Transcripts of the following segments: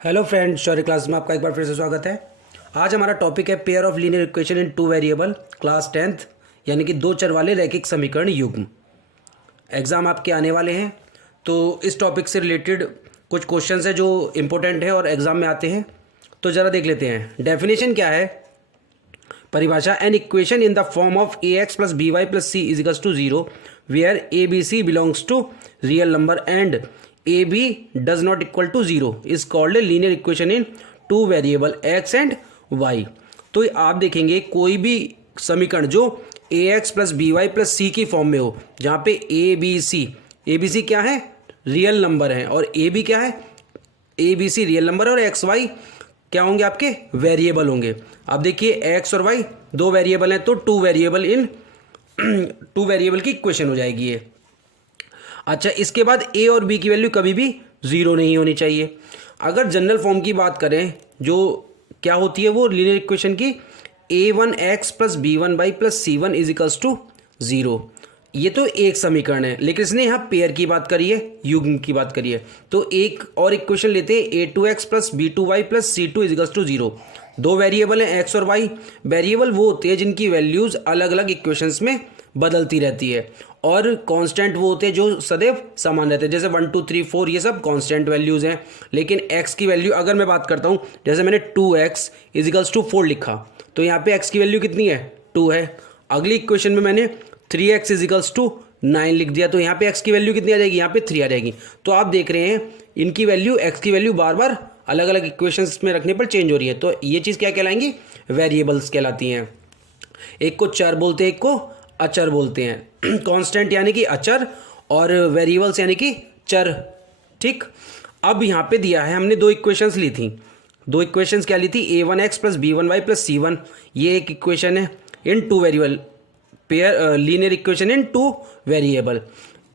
Hello friends, शौर्य class में आपका एक बार फिर से स्वागत है। आज हमारा टॉपिक है pair of linear equation in two variable class 10th, यानी कि दो चर वाले रैखिक समीकरण युग्म। एग्ज़ाम आपके आने वाले हैं, तो इस टॉपिक से रिलेटेड कुछ क्वेश्चंस है जो इम्पोर्टेंट है और एग्ज़ाम में आते हैं। तो ज़रा देख लेते हैं। डेफिनेशन क्या है, परिभाषा, an equation in the form of a x plus b y plus c is equals to zero where a B c belongs to real number and a b does not equal to zero is called a linear equation in two variable x and y. तो आप देखेंगे कोई भी समीकरण जो a x plus b y plus c की form में हो, जहाँ पे ए बी सी क्या है, रियल नंबर है, और ए बी क्या है, A B C real number, और एक्स वाई क्या होंगे, आपके वेरिएबल होंगे। अब देखिए एक्स और वाई दो वेरिएबल हैं, तो टू वेरिएबल की इक्वेशन हो जाएगी ये। अच्छा, इसके बाद ए और बी की वैल्यू कभी भी ज़ीरो नहीं होनी चाहिए। अगर जनरल फॉर्म की बात करें, जो क्या होती है वो लीनियर इक्वेशन की, a one x plus b one y plus c one is equals to zero. ये तो एक समीकरण है, लेकिन इसने यहाँ पेयर की बात करी है, युग्म की बात करी है। तो एक और इक्वेशन लेते हैं, a two x plus b two y plus c two is equals to zero. दो वेरिएबल हैं एक्स और वाई। वेरिएबल वो होते हैं जिनकी वैल्यूज़ अलग अलग इक्वेशंस में बदलती रहती है, और कांस्टेंट वो होते हैं जो सदैव समान रहते हैं। जैसे 1 2 3 4 ये सब कांस्टेंट वैल्यूज़ हैं। लेकिन x की वैल्यू अगर मैं बात करता हूँ, जैसे मैंने 2x इज इक्वल्स टू 4 लिखा, तो यहाँ पे x की वैल्यू कितनी है, 2 है। अगली इक्वेशन में मैंने 3x इज इक्वल्स टू 9 लिख दिया, तो यहाँ पे x की वैल्यू कितनी आ जाएगी, यहाँ पे 3 आ जाएगी। तो आप देख रहे हैं इनकी वैल्यू, x की वैल्यू बार बार अलग अलग इक्वेशंस में रखने पर चेंज हो रही है। तो ये चीज़ क्या कहलाएंगी, वेरिएबल्स कहलाती हैं। एक को चर बोलते हैं, एक को अचर बोलते हैं। कांस्टेंट यानी कि अचर, और वेरिएबल्स यानी कि चर। ठीक, अब यहाँ पे दिया है, हमने दो इक्वेशंस ली थी। दो इक्वेशंस क्या ली थी, a one x plus b one y plus c one, ये एक इक्वेशन है in two variable, pair linear equation in two variable.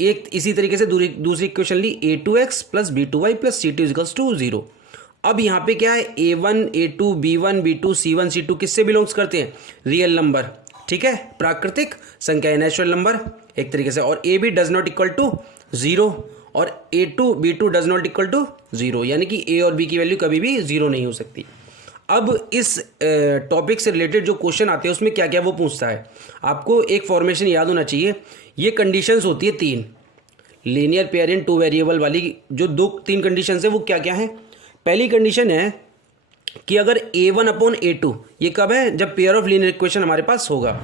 एक इसी तरीके से दूसरी इक्वेशन ली, a two x plus b two y plus c two equals to zero. अब यहाँ पे क्या है, ए one a two B one b two c one c two किससे बिलोंग्स करते हैं, रियल नंबर। ठीक है, प्राकृतिक संख्या, नेचुरल नंबर एक तरीके से। और a b does not equal to zero, और a two b two does not equal to zero, यानी कि ए और बी की वैल्यू कभी भी जीरो नहीं हो सकती। अब इस टॉपिक से रिलेटेड जो क्वेश्चन आते हैं उसमें क्या क्या वो पूछता है, आपको एक फॉर्मेशन याद होना चाहिए। ये कंडीशंस होती है तीन, लीनियर पेयर इन टू वेरिएबल वाली जो तीन कंडीशंस है वो क्या क्या है। पहली कंडीशन है कि अगर a one upon A to, ये कब है, जब पेयर ऑफ लीनियर इक्वेशन हमारे पास होगा,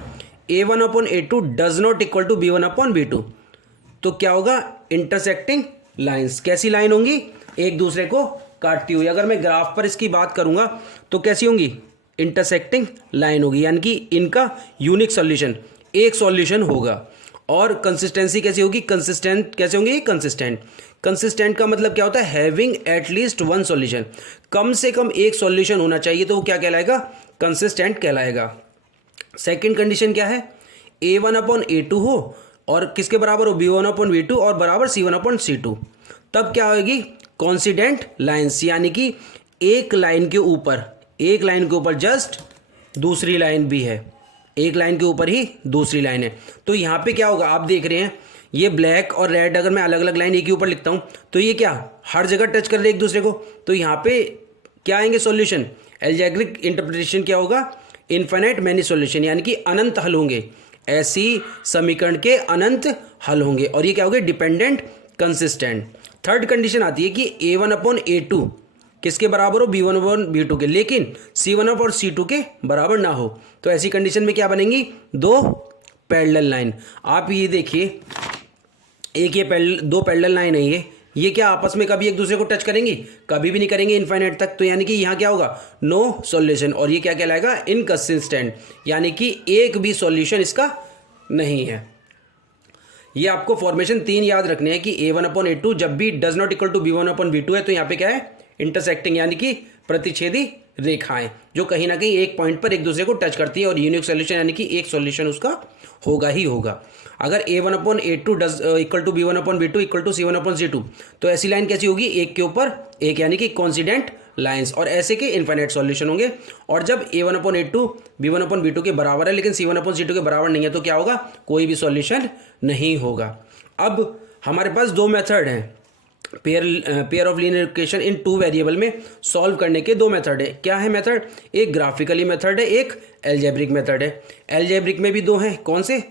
a one upon A two does not equal to B one upon B two, तो क्या होगा, इंटरसेक्टिंग लाइंस। कैसी लाइन होंगी, एक दूसरे को काटती हुई। अगर मैं ग्राफ पर इसकी बात करूंगा तो कैसी होंगी, इंटरसेक्टिंग लाइन होगी, यानी कि इनका यूनिक सॉल्यूशन, एक सॉल्यूशन होगा। और कंसिस्टेंसी कैसी होगी, कंसिस्टेंट कैसे होंगे, कंसिस्टेंट। कंसिस्टेंट का मतलब क्या होता है, हैविंग एटलीस्ट वन सॉल्यूशन, कम से कम एक सॉल्यूशन होना चाहिए, तो वो क्या कहलाएगा, कंसिस्टेंट कहलाएगा। सेकंड कंडीशन क्या है, ए वन अपॉन ए टू हो और किसके बराबर हो, B one upon B two और बराबर सी वन अपॉन सी टू, तब क्या होगी, कॉन्सिडेंट लाइन्स, यानी कि एक लाइन के ऊपर जस्ट दूसरी लाइन भी है, एक लाइन के ऊपर ही दूसरी लाइन है। तो यहाँ पे क्या होगा, आप देख रहे हैं ये ब्लैक और रेड, अगर मैं अलग अलग लाइन एक के ऊपर लिखता हूँ तो ये क्या हर जगह टच कर रहे हैं एक दूसरे को, तो यहाँ पे क्या आएंगे सॉल्यूशन, एल्जेब्रिक इंटरप्रिटेशन क्या होगा, इन्फिनिट मैनी सॉल्यूशन, यानी कि अनंत हल होंगे, ऐसी समीकरण के अनंत हल होंगे। और ये क्या होंगे, डिपेंडेंट कंसिस्टेंट। थर्ड कंडीशन आती है कि A one upon A two किसके बराबर हो, B one upon B two के, लेकिन सी वन अपॉन सी टू के बराबर ना हो, तो ऐसी कंडीशन में क्या बनेंगी, दो पैरेलल लाइन। आप ये देखिए, एक ये दो पैरेलल लाइन है, ये क्या आपस में कभी एक दूसरे को टच करेंगी, कभी भी नहीं करेंगे इनफाइनाइट तक, तो यानी कि यहाँ क्या होगा, नो सॉल्यूशन। और ये क्या कहलाएगा, इनकंसिस्टेंट, यानी कि एक भी सॉल्यूशन इसका नहीं है। ये आपको फॉर्मेशन तीन याद रखने हैं कि A one upon A two जब भी does not equal to B one upon B two है, तो यहाँ पे क्या है, इंटरसेक्टिंग, यानी कि प्रतिच्छेदी रेखाएं जो कहीं ना कहीं एक पॉइंट पर एक दूसरे को टच करती है, और यूनिक सॉल्यूशन यानी कि एक सॉल्यूशन उसका होगा ही होगा। अगर a one upon A two does equal to B one upon B two equal to c one upon C two, तो ऐसी लाइन कैसी होगी, एक के ऊपर एक, यानी कि कॉन्सिडेंट लाइंस, और ऐसे के इनफाइनाइट सॉल्यूशन होंगे। और जब a one upon A two B one upon B two के बराबर है लेकिन सी वन अपॉन सी टू के बराबर नहीं है, तो क्या होगा, कोई भी सॉल्यूशन नहीं होगा। अब हमारे पास दो मेथड हैं, pair of linear equation in two variable में सॉल्व करने के दो मेथड है। क्या है मेथड? एक ग्राफिकली मेथड है, एक एल्जेब्रिक मेथड है। एल्जेब्रिक में भी दो हैं, कौन से?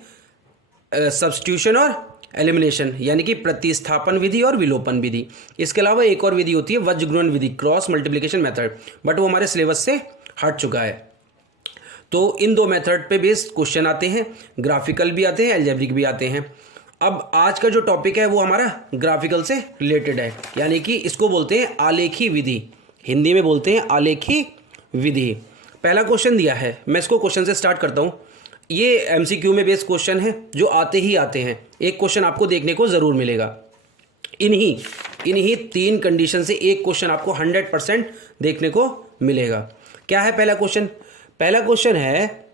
सब्स्टिट्यूशन और एलिमिनेशन, यानी कि प्रतिस्थापन विधि और विलोपन विधि। इसके अलावा एक और विधि होती है वज्रगुणन विधि, क्रॉस मल्टीप्लिकेशन मेथड, बट वो हमारे सिलेबस से हट चुका है। तो इन दो मेथड पे बेस्ड क्वेश्चन आते हैं, ग्राफिकल भी आते हैं, एल्जेब्रिक भी आते हैं। अब आज का जो टॉपिक है वो हमारा ग्राफिकल से रिलेटेड है, यानी कि इसको बोलते हैं आलेखी विधि, हिंदी में बोलते हैं आलेखी विधि। पहला क्वेश्चन दिया है, मैं इसको क्वेश्चन से स्टार्ट करता हूँ। ये एमसीक्यू में बेस्ड क्वेश्चन है जो आते ही आते हैं, एक क्वेश्चन आपको देखने को ज़रूर मिलेगा। इन्हीं तीन कंडीशन से एक क्वेश्चन आपको 100% देखने को मिलेगा। क्या है पहला क्वेश्चन? पहला क्वेश्चन है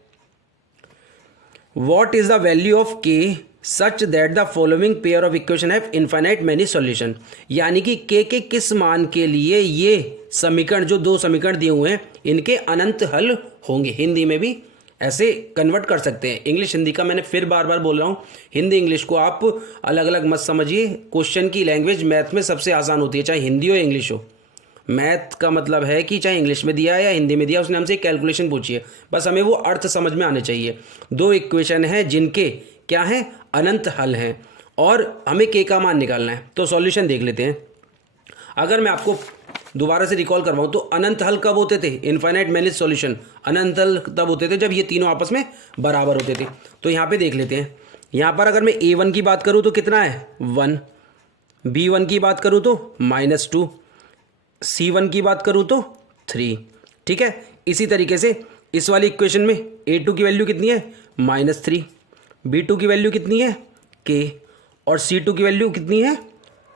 what is the value of k such that the following pair of equation have infinite many solution, यानी कि के किस मान के लिए ये समीकरण, जो दो समीकरण दिए हुए हैं, इनके अनंत हल होंगे। हिंदी में भी ऐसे कन्वर्ट कर सकते हैं। इंग्लिश हिंदी का मैंने फिर बार बार बोल रहा हूँ, हिंदी इंग्लिश को आप अलग अलग मत समझिए। क्वेश्चन की लैंग्वेज मैथ में सबसे आसान होती है, चाहे हिंदी हो या इंग्लिश हो। मैथ का मतलब है कि चाहे इंग्लिश में दिया या हिंदी में दिया, उसने हमसे कैलकुलेशन पूछी है, बस हमें वो अर्थ समझ में आने चाहिए। दो इक्वेशन हैं जिनके क्या हैं, अनंत हल हैं, और हमें के का मान निकालना है। तो सॉल्यूशन देख लेते हैं। अगर मैं आपको दोबारा से रिकॉल करवाऊँ तो अनंत हल कब होते थे? इनफाइनाइट मैनी सॉल्यूशन अनंत हल तब होते थे जब ये तीनों आपस में बराबर होते थे। तो यहाँ पे देख लेते हैं। यहाँ पर अगर मैं a1 की बात करूँ तो कितना है? 1, b1 की बात करूँ तो -2, c1 की बात करूँ तो 3। ठीक है, इसी तरीके से इस वाली इक्वेशन में a2 की वैल्यू कितनी है? -3, b2 की वैल्यू कितनी है? k, और c2 की वैल्यू कितनी है?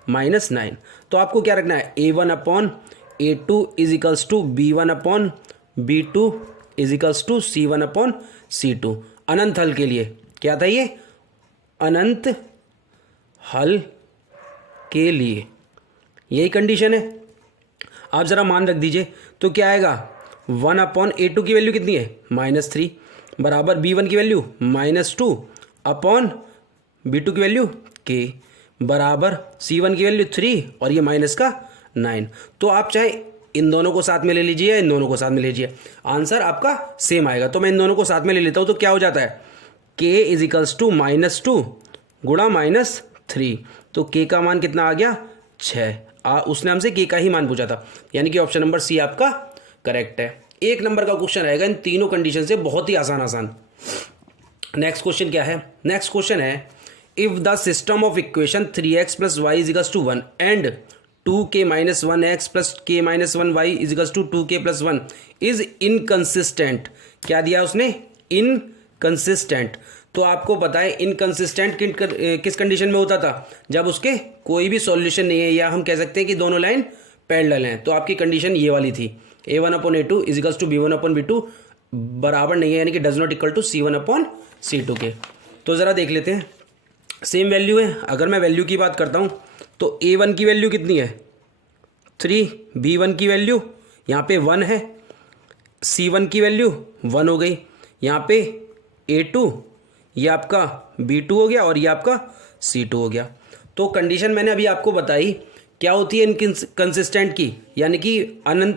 -9। तो आपको क्या रखना है? a1/a2 is equals to b1/b2 is equals to c1/c2। अनंत हल के लिए क्या था ये? अनंत हल के लिए यही कंडीशन है। आप ज़रा मान रख दीजिए तो क्या आएगा? 1/a2 की वैल्यू कितनी है? -3 बराबर b1 की वैल्यू -2 अपॉन b2 की वैल्यू k बराबर c1 की वैल्यू 3 और ये माइनस का 9। तो आप चाहे इन दोनों को साथ में ले लीजिए या इन दोनों को साथ में लीजिए, आंसर आपका सेम आएगा। तो मैं इन दोनों को साथ में ले लेता हूँ तो क्या हो जाता है? k इज इक्वल्स टू -2 गुणा -3। तो k का मान कितना आ गया? 6। उसने हमसे k का ही मान पूछा था, यानी कि ऑप्शन नंबर सी आपका करेक्ट है। एक नंबर का क्वेश्चन रहेगा इन तीनों कंडीशन से, बहुत ही आसान। नेक्स्ट क्वेश्चन क्या है? नेक्स्ट क्वेश्चन है if the system of equation 3x + y = 1 and 2k - 1x + k - 1y = 2k + 1 is inconsistent. क्या दिया उसने? इनकंसिस्टेंट। तो आपको पता है इनकंसिस्टेंट किस कंडीशन में होता था? जब उसके कोई भी सॉल्यूशन नहीं है, या हम कह सकते हैं कि दोनों लाइन पैरेलल हैं। तो आपकी कंडीशन ये वाली थी, a1/a2 is equals to b1/b2 बराबर नहीं है, यानी कि does not equal to c1/c2 के। तो ज़रा देख लेते हैं, सेम वैल्यू है। अगर मैं वैल्यू की बात करता हूँ तो a1 की वैल्यू कितनी है? 3, b1 की वैल्यू यहाँ पे 1 है, c1 की वैल्यू 1 हो गई, यहाँ पे a2 ये आपका b2 हो गया और ये आपका c2 हो गया। तो कंडीशन मैंने अभी आपको बताई क्या होती है इनकंसिस्टेंट की, यानी कि अनंत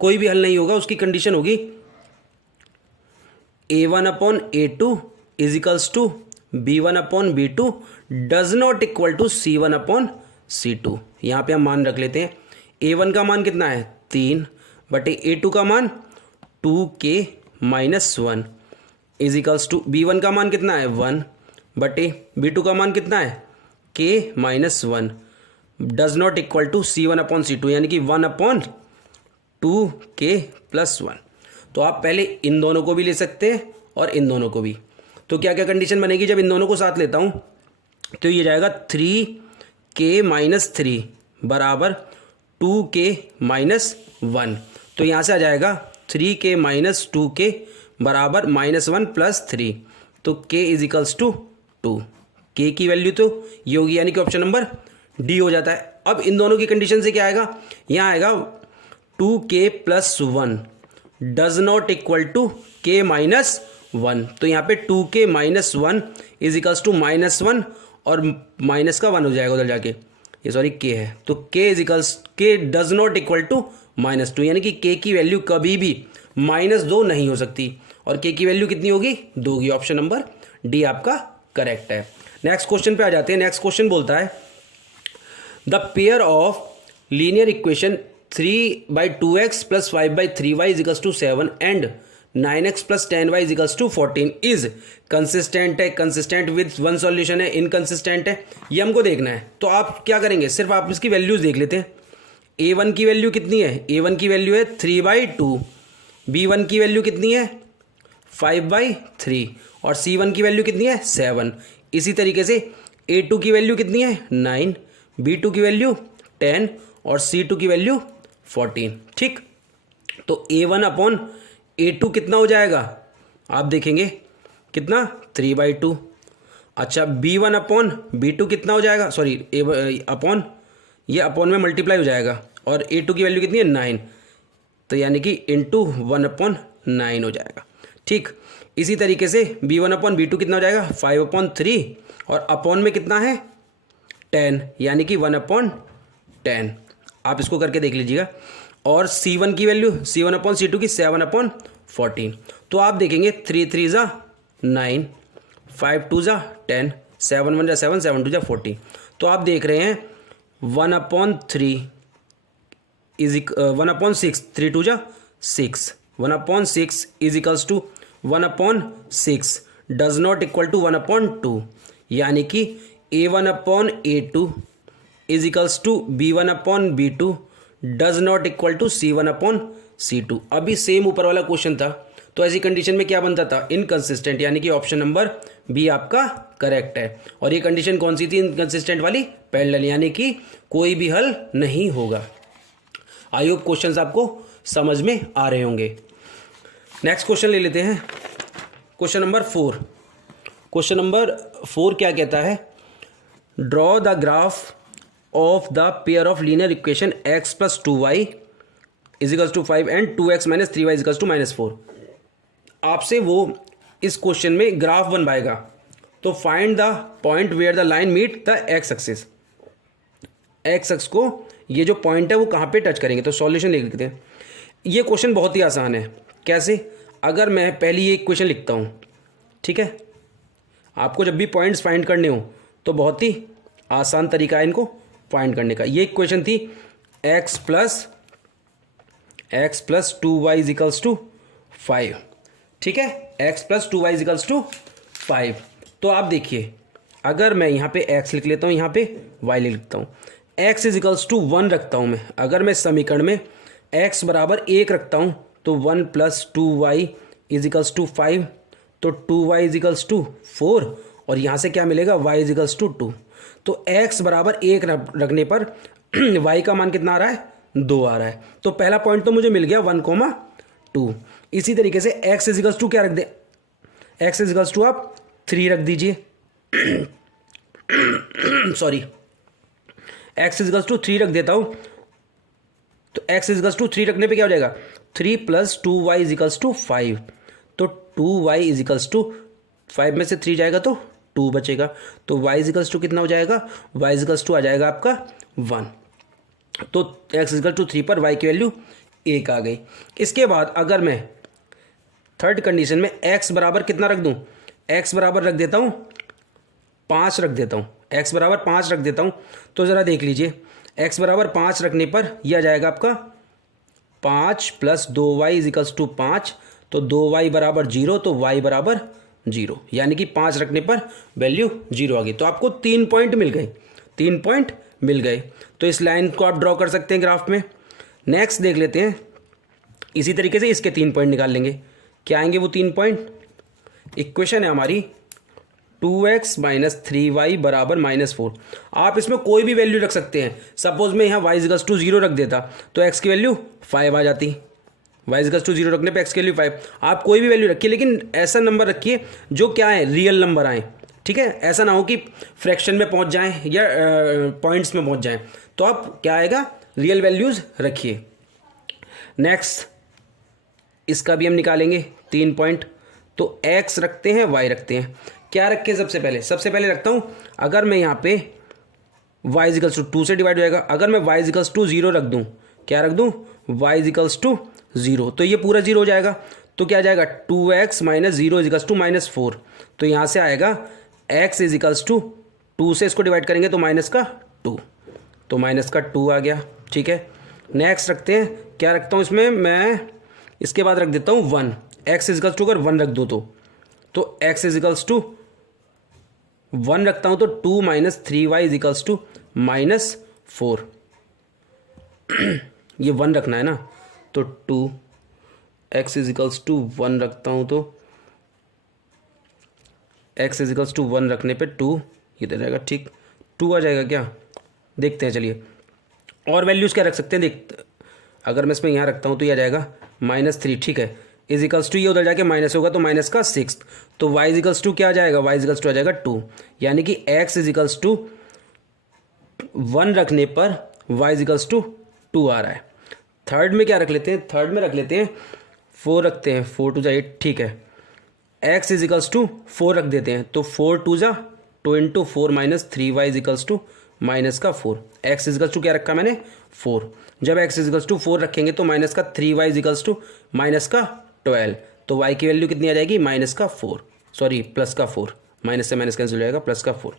कोई भी हल नहीं होगा, उसकी कंडीशन होगी a1/a2 is equals to b1/b2 does not equal to c1/c2। यहाँ पे हम मान रख लेते हैं। a1 का मान कितना है? 3 बटे a2 का मान 2k - 1 is equals to b1 का मान कितना है? 1 बटे b2 का मान कितना है? k - 1 does not equal to c1/c2, यानी कि 1/2k + 1। तो आप पहले इन दोनों को भी ले सकते हैं और इन दोनों को भी। तो क्या क्या कंडीशन बनेगी? जब इन दोनों को साथ लेता हूँ तो ये जाएगा 3k - 3 बराबर 2k - 1। तो यहाँ से आ जाएगा 3k - 2k बराबर -1 + 3। तो k is equals to 2। k की वैल्यू तो ये होगी, यानी कि ऑप्शन नंबर डी हो जाता है। अब इन दोनों की कंडीशन से क्या आएगा? यहाँ आएगा 2k + 1 does not equal to k - 1। तो यहाँ पे 2k - 1 इज इक्वल्स टू -1 और माइनस का 1 हो जाएगा उधर जाके, ये सॉरी के है, तो के इजिकल्स के डज नॉट इक्वल टू -2, यानी कि के की वैल्यू कभी भी -2 नहीं हो सकती, और के की वैल्यू कितनी होगी 2 होगी। ऑप्शन नंबर डी आपका करेक्ट है। नेक्स्ट क्वेश्चन पे आ जाते हैं। नेक्स्ट क्वेश्चन बोलता है the pair of linear equation 3/2x + 5/3y = 7 and 9x + 10y = 14 is consistent है, कंसिस्टेंट विद वन सॉल्यूशन है, इनकंसिस्टेंट है, ये हमको देखना है। तो आप क्या करेंगे, सिर्फ आप इसकी वैल्यूज देख लेते हैं। a1 की वैल्यू कितनी है, a1 की वैल्यू है 3/2, b1 की वैल्यू कितनी है 5/3 और c1 की वैल्यू कितनी है 7। इसी तरीके से a2 की वैल्यू कितनी है 9, b2 की वैल्यू 10 और c2 की वैल्यू 14। ठीक, तो a1/a2 कितना हो जाएगा, आप देखेंगे कितना 3/2। अच्छा, b1/b2 कितना हो जाएगा, सॉरी अपॉन, ये अपॉन में मल्टीप्लाई हो जाएगा, और a2 की वैल्यू कितनी है 9, तो यानी कि इंटू 1/9 हो जाएगा। ठीक, इसी तरीके से b1/b2 कितना हो जाएगा 5/3 और अपॉन में कितना है 10, यानी कि 1/10। आप इसको करके देख लीजिएगा। और c1 की वैल्यू c1/c2 की 7/14। तो आप देखेंगे 3 3 ज़ा 9, 5 2 ज़ा 10, 7 1 ज़ा 7, 7 2 ज़ा 14। तो आप देख रहे हैं 1/3 इज 1/6, 3 2 ज़ा 6, 1/6 is equals to 1/6 does not equal to 1/2, यानी कि a1/a2 is equals to b1/b2 does not equal to c1/c2। अभी सेम ऊपर वाला क्वेश्चन था, तो ऐसी कंडीशन में क्या बनता था इनकंसिस्टेंट, यानी कि ऑप्शन नंबर बी आपका करेक्ट है। और ये कंडीशन कौन सी थी इनकंसिस्टेंट वाली, पैरेलल, यानी कि कोई भी हल नहीं होगा। आई होप क्वेश्चंस आपको समझ में आ रहे होंगे। नेक्स्ट क्वेश्चन ले लेते हैं, क्वेश्चन नंबर 4। क्वेश्चन नंबर 4 क्या कहता है, draw the graph of the pair of linear equation x + 2y = 5 and 2x - 3y = -4। आपसे वो इस क्वेश्चन में ग्राफ बनवाएगा, तो find the point where the line meet the x axis. x X को ये जो पॉइंट है वो कहाँ पे टच करेंगे, तो सॉल्यूशन लिख लेते हैं। ये क्वेश्चन बहुत ही आसान है। कैसे, अगर मैं पहली ये इक्वेशन लिखता हूँ, ठीक है, आपको जब भी पॉइंट्स फाइंड करने हो तो बहुत ही आसान तरीका है इनको फाइंड करने का। ये इक्वेशन थी x + 2y = 5, ठीक है, x + 2y = 5। तो आप देखिए, अगर मैं यहाँ पे x लिख लेता हूँ, यहाँ पे y लिख लेता हूँ, x = 1 रखता हूँ मैं। अगर मैं समीकरण में x = 1 रखता हूँ तो 1 + 2y = 5, तो 2y = 4, और यहाँ से क्या मिलेगा y = 2। तो x = 1 रखने पर y का मान कितना आ रहा है 2 आ रहा है। तो पहला पॉइंट तो मुझे मिल गया 1,2। इसी तरीके से x = क्या रख दें, x = आप 3 रख दीजिए सॉरी, x = 3 रख देता हूँ। तो x = 3 रखने पे क्या हो जाएगा 3 + 2y = 5, तो 2y = 5 में से 3 जाएगा तो 2 बचेगा, तो y = कितना हो जाएगा, y = आ जाएगा आपका 1। तो x = 3 पर y की वैल्यू 1 आ गई। इसके बाद अगर मैं थर्ड कंडीशन में x बराबर कितना रख दूं, x बराबर रख देता हूं 5 रख देता हूं, x बराबर 5 रख देता हूं। तो ज़रा देख लीजिए, x बराबर 5 रखने पर यह आ जाएगा आपका 5 + 2y = 5, तो 2y = 0, तो y = 0, यानी कि 5 रखने पर वैल्यू 0 आ गई। तो आपको 3 पॉइंट मिल गए, 3 पॉइंट मिल गए। तो इस लाइन को आप ड्रॉ कर सकते हैं ग्राफ में। नेक्स्ट देख लेते हैं, इसी तरीके से इसके 3 पॉइंट निकाल लेंगे। क्या आएंगे वो 3 पॉइंट, इक्वेशन है हमारी 2x - 3y = -4। आप इसमें कोई भी वैल्यू रख सकते हैं। सपोज मैं यहाँ y = 0 रख देता तो x की वैल्यू 5 आ जाती। y = 0 रखने पे x की वैल्यू 5। आप कोई भी वैल्यू रखिए, लेकिन ऐसा नंबर रखिए जो क्या है रियल नंबर आए, ठीक है। ऐसा ना हो कि फ्रैक्शन में पहुंच जाएं या पॉइंट्स में पहुंच जाएं। तो आप क्या आएगा, रियल वैल्यूज़ रखिए। नेक्स्ट इसका भी हम निकालेंगे 3 पॉइंट। तो x रखते हैं, y रखते हैं। क्या रखें सबसे पहले, सबसे पहले रखता हूँ, अगर मैं यहाँ पे y इजिकल्स टू 2 से डिवाइड हो जाएगा। अगर मैं y इजिकल्स टू 0 रख दूँ, क्या रख दूँ, y इजिकल्स टू 0, तो ये पूरा 0 हो जाएगा। तो क्या आ जाएगा 2x माइनस 0 इजिकल्स टू -4। तो यहाँ से आएगा x इजिकल्स टू 2 से इसको डिवाइड करेंगे तो माइनस का 2, तो माइनस का 2 आ गया। ठीक है, नेक्स्ट रखते हैं, क्या रखता हूँ इसमें मैं, इसके बाद रख देता हूँ 1, x इजिकल्स टू अगर 1 रख दो तो x इजिकल्स टू 1 रखता हूँ तो 2 माइनस 3y इजिकल्स टू -4। ये 1 रखना है ना, तो 2x इजिकल्स टू 1 रखता हूँ तो x इजिकल्स टू 1 रखने पे 2 ये दे जाएगा। ठीक, 2 आ जाएगा क्या, देखते हैं चलिए। और वैल्यूज़ क्या रख सकते हैं, देख, अगर मैं इसमें यहाँ रखता हूँ तो ये आ जाएगा -3। ठीक है, इजिकल्स टू ये उधर जाके माइनस होगा तो माइनस का 6, तो y इजिकल्स टू क्या आ जाएगा, y इजिकल्स टू आ जाएगा 2, यानी कि x इजिकल्स टू 1 रखने पर y इजिकल्स टू 2 आ रहा है। थर्ड में क्या रख लेते हैं, थर्ड में रख लेते हैं 4 रखते हैं, 4 2 8। ठीक है, x इजिकल्स टू 4 रख देते हैं तो 4 2 2 into 4 minus 3y equals to minus का 4। x इजिकल्स टू क्या रखा मैंने 4, जब x इजिकल्स टू 4 रखेंगे तो माइनस का 3y इजिकल्स टू माइनस का 12, तो y की वैल्यू कितनी आ जाएगी, माइनस का 4, सॉरी प्लस का 4, माइनस से माइनस कैंसिल हो जाएगा, प्लस का 4।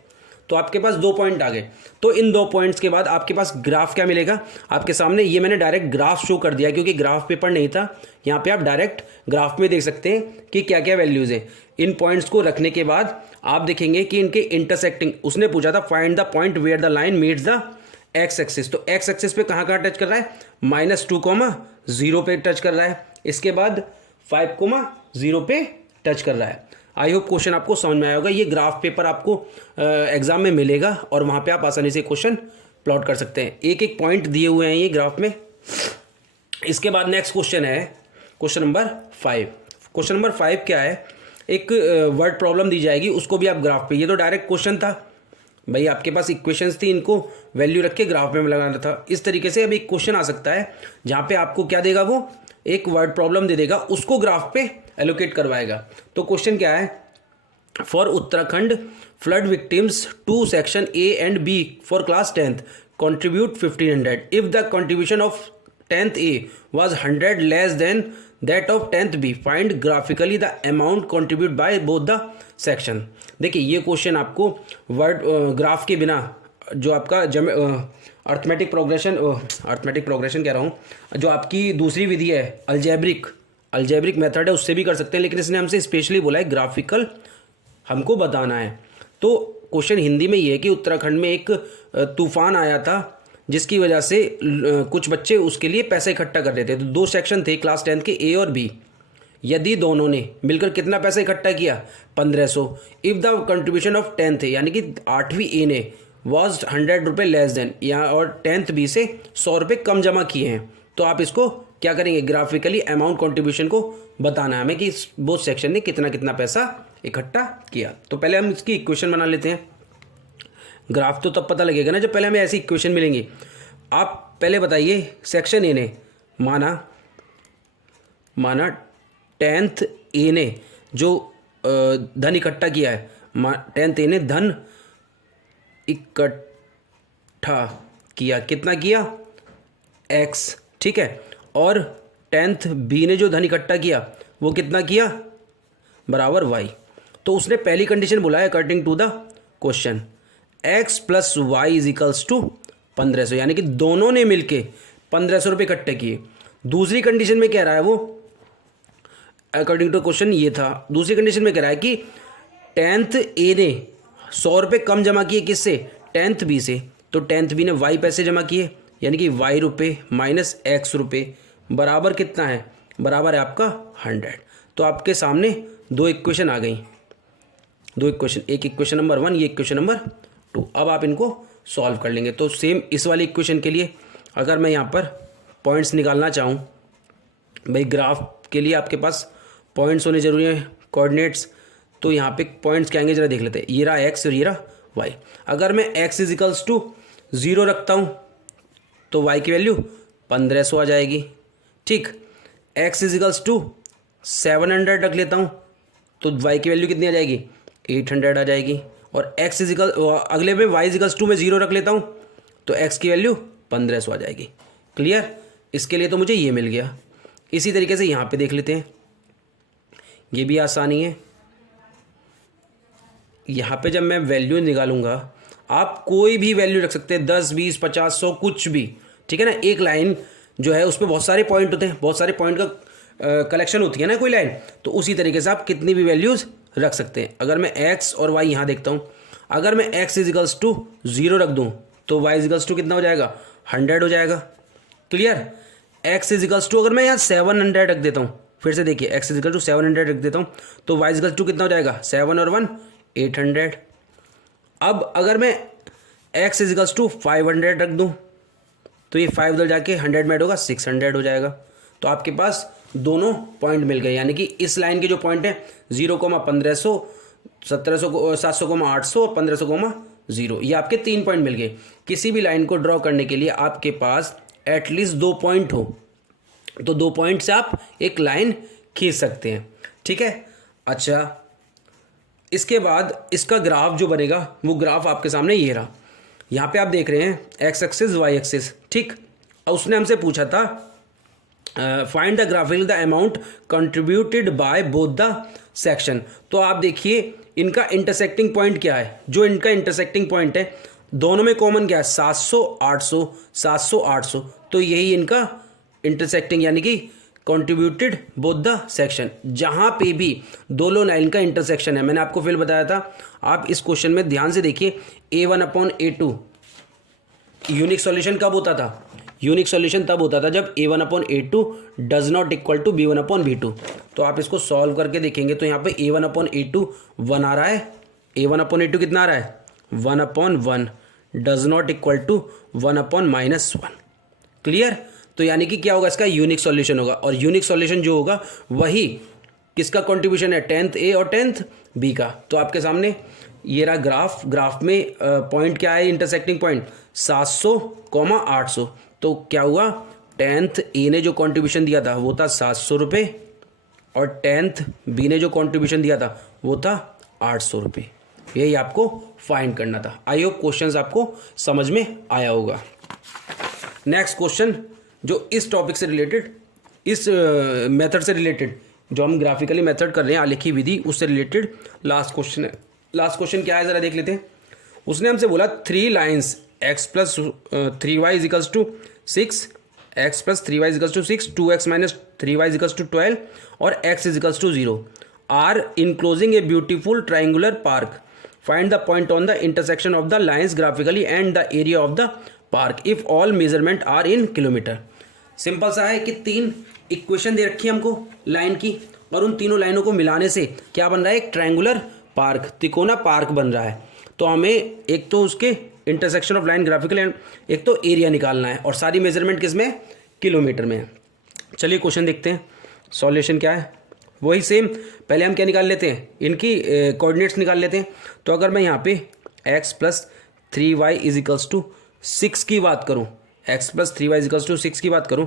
तो आपके पास 2 पॉइंट आ गए। तो इन 2 पॉइंट्स के बाद आपके पास ग्राफ क्या मिलेगा आपके सामने, ये मैंने डायरेक्ट ग्राफ शो कर दिया क्योंकि ग्राफ पेपर नहीं था। यहाँ पे आप डायरेक्ट ग्राफ में देख सकते हैं कि क्या क्या वैल्यूज़ है। इन पॉइंट्स को रखने के बाद आप देखेंगे कि इनके इंटरसेक्टिंग, उसने पूछा था find the point where the line meets the X axis, तो एक्स एक्सिस पे कहाँ कहाँ टच कर रहा है, -2, 0 पे टच कर रहा है, इसके बाद 5, 0 पे टच कर रहा है। आई होप क्वेश्चन आपको समझ में आया होगा। ये ग्राफ पेपर आपको एग्जाम में मिलेगा और वहाँ पे आप आसानी से क्वेश्चन प्लॉट कर सकते हैं, एक एक पॉइंट दिए हुए हैं ये ग्राफ में। इसके बाद नेक्स्ट क्वेश्चन है क्वेश्चन नंबर 5। क्वेश्चन नंबर 5 क्या है, एक वर्ड प्रॉब्लम दी जाएगी, उसको भी आप ग्राफ पे, ये तो डायरेक्ट क्वेश्चन था भाई, आपके पास इक्वेशंस थी, इनको वैल्यू रख के ग्राफ में लगाना था। इस तरीके से अब एक क्वेश्चन आ सकता है जहाँ पे आपको क्या देगा, वो एक वर्ड प्रॉब्लम दे देगा, उसको ग्राफ पे एलोकेट करवाएगा। तो क्वेश्चन क्या है, for Uttarakhand flood victims two section A and B for class 10th contribute 1500 if the contribution of 10th A was 100 less than that of 10th B, find graphically the amount contributed by both the section। देखिए ये question आपको word graph के बिना, जो आपका arithmetic progression कह रहा हूँ, जो आपकी दूसरी विधि है अल्जेब्रिक मेथड है, उससे भी कर सकते हैं, लेकिन इसने हमसे स्पेशली बोला है ग्राफिकल हमको बताना है। तो क्वेश्चन हिंदी में ये है कि उत्तराखंड में एक तूफान आया था जिसकी वजह से कुछ बच्चे उसके लिए पैसे इकट्ठा कर रहे थे। तो 2 सेक्शन थे क्लास 10 के, ए और बी। यदि दोनों ने मिलकर कितना पैसा इकट्ठा किया, 1500, if the contribution of 10th यानी कि 8वीं ए ने वॉज 100 रुपये लेस देन, यहाँ और 10th बी से 100 रुपये कम जमा किए हैं, तो आप इसको क्या करेंगे, ग्राफिकली अमाउंट कंट्रीब्यूशन को बताना है हमें कि बोथ सेक्शन ने कितना कितना पैसा इकट्ठा किया। तो पहले हम इसकी इक्वेशन बना लेते हैं। ग्राफ तो तब पता लगेगा ना जब पहले हमें ऐसी इक्वेशन मिलेंगी। आप पहले बताइए, सेक्शन ए ने माना 10th ए ने जो धन इकट्ठा किया है, 10th ए ने धन इकट्ठा किया, कितना किया, x, ठीक है, और 10th बी ने जो धन इकट्ठा किया वो कितना किया, बराबर y। तो उसने पहली कंडीशन बोला है according to the question x plus Y is equals to 1500, यानी कि दोनों ने मिलके 1500 रुपये इकट्ठे किए। दूसरी कंडीशन में कह रहा है वो, अकॉर्डिंग टू क्वेश्चन ये था, दूसरी कंडीशन में कह रहा है कि 10th ए ने 100 रुपये कम जमा किए, किससे, 10th बी से, तो 10th बी ने y पैसे जमा किए, यानी कि y रुपये माइनस x रुपये बराबर कितना है, बराबर है आपका 100। तो आपके सामने 2 इक्वेशन आ गई, 2 इक्वेशन, एक इक्वेशन नंबर 1, ये इक्वेशन नंबर 2। अब आप इनको सॉल्व कर लेंगे। तो सेम इस वाली इक्वेशन के लिए अगर मैं यहाँ पर पॉइंट्स निकालना चाहूँ, भाई ग्राफ के लिए आपके पास पॉइंट्स होने जरूरी हैं, कोऑर्डिनेट्स, तो यहाँ पे पॉइंट्स क्या आएंगे जरा देख लेते हैं। ये रहा x और ये रहा y। अगर मैं x इज इक्वल्स टू 0 रखता हूँ तो y की वैल्यू 1500 आ जाएगी, ठीक। x इज इक्वल्स टू 700 रख लेता हूँ तो y की वैल्यू कितनी आ जाएगी, 800 आ जाएगी। और x इजिकल, अगले में y इजिकल्स टू में 0 रख लेता हूँ तो x की वैल्यू 1500 आ जाएगी। क्लियर? इसके लिए तो मुझे ये मिल गया। इसी तरीके से यहाँ पे देख लेते हैं, ये भी आसानी है। यहाँ पे जब मैं वैल्यू निकालूंगा, आप कोई भी वैल्यू रख सकते हैं, 10, 20, 50, 100, कुछ भी, ठीक है ना। एक लाइन जो है उस पर बहुत सारे पॉइंट होते हैं, बहुत सारे पॉइंट का कलेक्शन होती है ना कोई लाइन, तो उसी तरीके से आप कितनी भी वैल्यूज़ रख सकते हैं। अगर मैं x और y यहाँ देखता हूँ, अगर मैं x इजिकल्स टू 0 रख दूँ तो y इजिकल्स टू कितना हो जाएगा, 100 हो जाएगा। क्लियर? x इजिकल्स टू अगर मैं यहाँ 700 रख देता हूँ, फिर से देखिए x इजिकल टू 700 रख देता हूँ तो y इजिकल्स टू कितना हो जाएगा, 7 और 1 800। अब अगर मैं x इजिकल्स टू 500 रख दूँ तो ये 5 उधर जाके 100 में ऐड होगा, 600 हो जाएगा। तो आपके पास दोनों पॉइंट मिल गए, यानी कि इस लाइन के जो पॉइंट है 0,1500, 1700, 700, 800, 1500, 0, ये आपके 3 पॉइंट मिल गए। किसी भी लाइन को ड्रॉ करने के लिए आपके पास एटलीस्ट 2 पॉइंट हो, तो 2 पॉइंट से आप एक लाइन खींच सकते हैं। ठीक है। अच्छा, इसके बाद इसका ग्राफ जो बनेगा वो ग्राफ आपके सामने ये रहा। यहाँ पे आप देख रहे हैं एक्स एक्सिस वाई एक्सिस, ठीक। और उसने हमसे पूछा था find the graphically the amount contributed by both the section. तो आप देखिए इनका इंटरसेक्टिंग पॉइंट क्या है। जो इनका इंटरसेक्टिंग पॉइंट है दोनों में कॉमन क्या है, 700 800 700 800, तो यही इनका इंटरसेक्टिंग यानी कि कंट्रीब्यूटेड बोथ द सेक्शन। जहाँ पे भी दोनों लाइन का इंटरसेक्शन है, मैंने आपको फिर बताया था, आप इस क्वेश्चन में ध्यान से देखिए, A1/A2 यूनिक सॉल्यूशन कब होता था, यूनिक सॉल्यूशन तब होता था जब A1/A2 does not equal to B1/B2। तो आप इसको सॉल्व करके देखेंगे तो यहाँ पे A1/A2 1 आ रहा है, A1/A2 कितना आ रहा है, 1/1 does not equal to 1/-1। Clear? तो यानी कि क्या होगा, इसका यूनिक सॉल्यूशन होगा, और यूनिक सॉल्यूशन जो होगा वही किसका कंट्रीब्यूशन है, 10th A और 10th B का। तो आपके सामने ये रहा ग्राफ, ग्राफ में पॉइंट क्या है, इंटरसेक्टिंग पॉइंट 700, 800। तो क्या हुआ, 10th A ने जो कंट्रीब्यूशन दिया था वो था 700 रुपये, और 10th B ने जो कंट्रीब्यूशन दिया था वो था 800 रुपये। यही आपको फाइंड करना था। आई होप क्वेश्चन आपको समझ में आया होगा। नेक्स्ट क्वेश्चन जो इस टॉपिक से रिलेटेड, इस मेथड से रिलेटेड, जो हम ग्राफिकली मेथड कर रहे हैं आलेखी विधि, उससे रिलेटेड लास्ट क्वेश्चन है। लास्ट क्वेश्चन क्या है ज़रा देख लेते हैं। उसने हमसे बोला 3 lines x plus 3y equals to 6, x plus 3y equals to 6, 2x minus 3y equals to 12 और x equals to 0 are enclosing a beautiful triangular park. Find the point on the intersection of the lines graphically and the area of the park if all measurement are in kilometre. Simple सा है कि 3 equation दे रखी है हमको line की, और उन तीनों लाइनों को मिलाने से क्या बन रहा है, एक ट्रायंगुलर पार्क, तिकोना पार्क बन रहा है। तो हमें एक तो उसके intersection of line graphical and एक तो एरिया निकालना है, और सारी मेजरमेंट किस में, किलोमीटर में है। चलिए क्वेश्चन देखते हैं, सॉल्यूशन क्या है। वही सेम, पहले हम क्या निकाल लेते हैं, इनकी कोऑर्डिनेट्स निकाल लेते हैं। तो अगर मैं यहाँ पे x plus 3y equals to 6 की बात करूँ, x plus 3y equals to 6 की बात करूँ,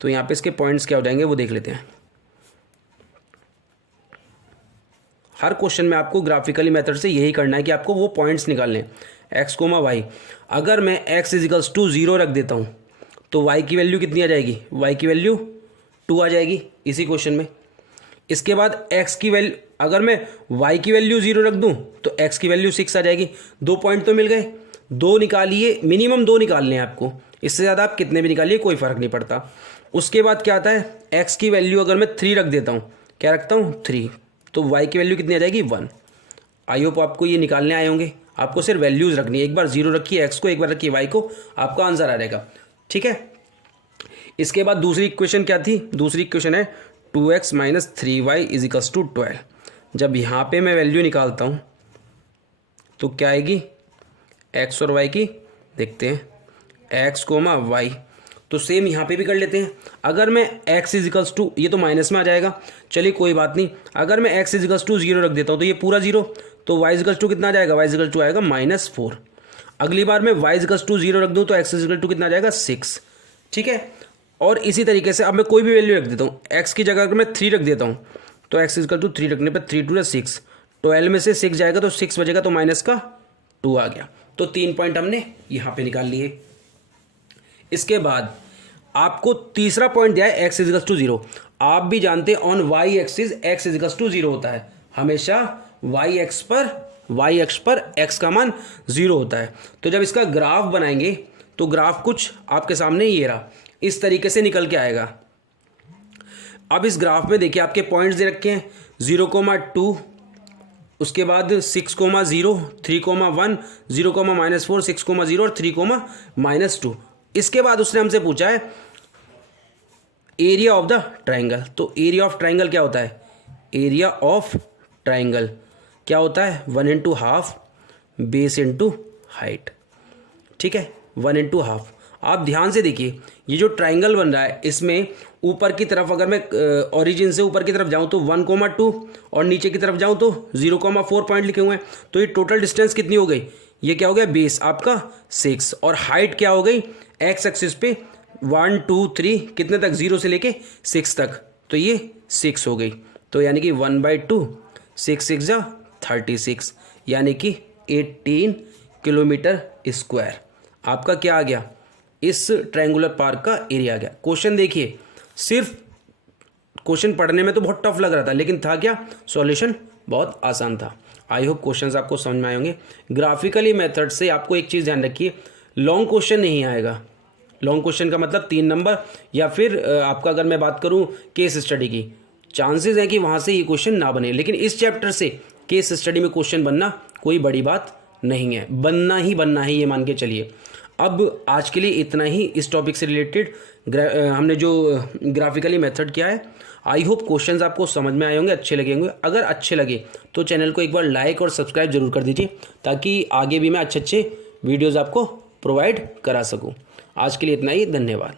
तो यहाँ पे इसके पॉइंट्स क्या हो जाएंगे वो देख लेते हैं। हर क्वेश्चन में आपको ग्राफिकली मेथड से यही करना है कि आपको वो पॉइंट्स निकालने हैं, x, y। अगर मैं x इजिकल्स टू 0 रख देता हूँ तो y की वैल्यू कितनी आ जाएगी, y की वैल्यू 2 आ जाएगी इसी क्वेश्चन में। इसके बाद x की वैल्यू, अगर मैं y की वैल्यू 0 रख दूँ तो x की वैल्यू 6 आ जाएगी। 2 पॉइंट तो मिल गए, 2 निकालिए, मिनिमम 2 निकालने हैं आपको, इससे ज़्यादा आप कितने भी निकालिए कोई फ़र्क नहीं पड़ता। उसके बाद क्या आता है, x की वैल्यू अगर मैं 3 रख देता हूँ, क्या रखता हूँ 3, तो y की वैल्यू कितनी आ जाएगी 1। आई होप आपको ये निकालने आए होंगे। आपको सिर्फ वैल्यूज़ रखनी है, एक बार 0 रखिए x को, एक बार रखिए y को, आपका आंसर आ जाएगा। ठीक है। इसके बाद दूसरी इक्वेशन क्या थी, दूसरी इक्वेशन है 2x minus 3y equals to 12। जब यहाँ पे मैं वैल्यू निकालता हूँ तो क्या आएगी, x और y की देखते हैं, x, y। तो सेम यहाँ पे भी कर लेते हैं। अगर मैं x इजिकल्स टू, ये तो माइनस में आ जाएगा, चलिए कोई बात नहीं। अगर मैं x इजिकल्स टू 0 रख देता हूँ तो ये पूरा 0, तो y इजिकल्स टू कितना आ जाएगा, y इजिकल्स टू आएगा -4। अगली बार मैं y इजिकल्स टू 0 रख दूँ तो x इजिकल्स टू कितना आ जाएगा 6। ठीक है। और इसी तरीके से अब मैं कोई भी वैल्यू रख देता हूँ, x की जगह अगर मैं 3 रख देता हूँ तो x इजिकल टू 3 रखने पर 3 2 6, 12 में से 6 जाएगा तो 6 बचेगा, तो -2 आ गया। तो 3 पॉइंट हमने यहाँ पे निकाल लिए। इसके बाद आपको तीसरा पॉइंट दिया है x इजिकल्स टू 0। आप भी जानते हैं on y axis x equals to 0 होता है, हमेशा y एक्स पर x का मान 0 होता है। तो जब इसका ग्राफ बनाएंगे तो ग्राफ कुछ आपके सामने ये रहा, इस तरीके से निकल के आएगा। अब इस ग्राफ में देखिए आपके पॉइंट्स दे रखे हैं 0,2, उसके बाद 6,0, 3,1, 0,-4, 6,0 और 3,-2। इसके बाद उसने हमसे पूछा है एरिया ऑफ द ट्राइंगल। तो एरिया ऑफ ट्राइंगल क्या होता है? एरिया ऑफ ट्राइंगल क्या होता है? 1/2 बेस इंटू हाइट। ठीक है, 1/2। आप ध्यान से देखिए, ये जो ट्राइंगल बन रहा है इसमें ऊपर की तरफ अगर मैं ओरिजिन से ऊपर की तरफ जाऊं तो 1,2 और नीचे की तरफ जाऊं तो 0,4 पॉइंट लिखे हुए हैं। तो ये टोटल डिस्टेंस कितनी हो गई? ये क्या हो गया? बेस आपका 6 और हाइट क्या हो गई? एक्स एक्सिस पे 1 2 3 कितने तक? 0 से लेके 6 तक, तो ये 6 हो गई। तो यानी कि 1/2, 6 6 जा 36, यानी कि 18 किलोमीटर स्क्वायर आपका क्या आ गया? इस ट्रायंगुलर पार्क का एरिया आ गया। क्वेश्चन देखिए, सिर्फ क्वेश्चन पढ़ने में तो बहुत टफ लग रहा था, लेकिन था क्या? सॉल्यूशन बहुत आसान था। आई होप क्वेश्चंस आपको समझ में आए होंगे। ग्राफिकली मेथड से आपको एक चीज़ ध्यान रखिए, लॉन्ग क्वेश्चन नहीं आएगा। लॉन्ग क्वेश्चन का मतलब 3 नंबर, या फिर आपका अगर मैं बात करूं केस स्टडी की, चांसेस हैं कि वहाँ से ये क्वेश्चन ना बने। लेकिन इस चैप्टर से केस स्टडी में क्वेश्चन बनना कोई बड़ी बात नहीं है, बनना है ये मान के चलिए। अब आज के लिए इतना ही इस टॉपिक से रिलेटेड हमने जो ग्राफिकली मेथड किया है। आई होप क्वेश्चंस आपको समझ में आए होंगे, अच्छे लगे होंगे। अगर अच्छे लगे तो चैनल को एक बार लाइक और सब्सक्राइब जरूर कर दीजिए, ताकि आगे भी मैं अच्छे वीडियोज़ आपको प्रोवाइड करा सकूँ। आज के लिए इतना ही, धन्यवाद।